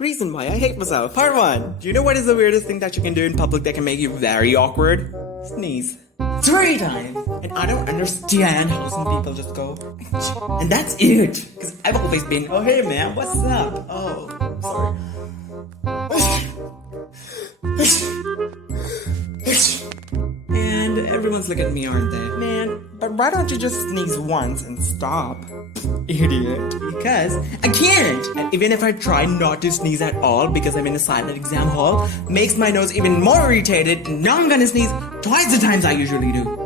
Reason why I hate myself. Part 1. Do you know what is the weirdest thing that you can do in public that can make you very awkward? Sneeze. 3 times! And I don't understand how some people just go, and that's it! Because I've always been, oh hey man, what's up? Oh, sorry. And everyone's looking at me, aren't they? Man, but why don't you just sneeze once and stop? Idiot. Because I can't! And even if I try not to sneeze at all because I'm in a silent exam hall, makes my nose even more irritated, and now I'm gonna sneeze twice the times I usually do.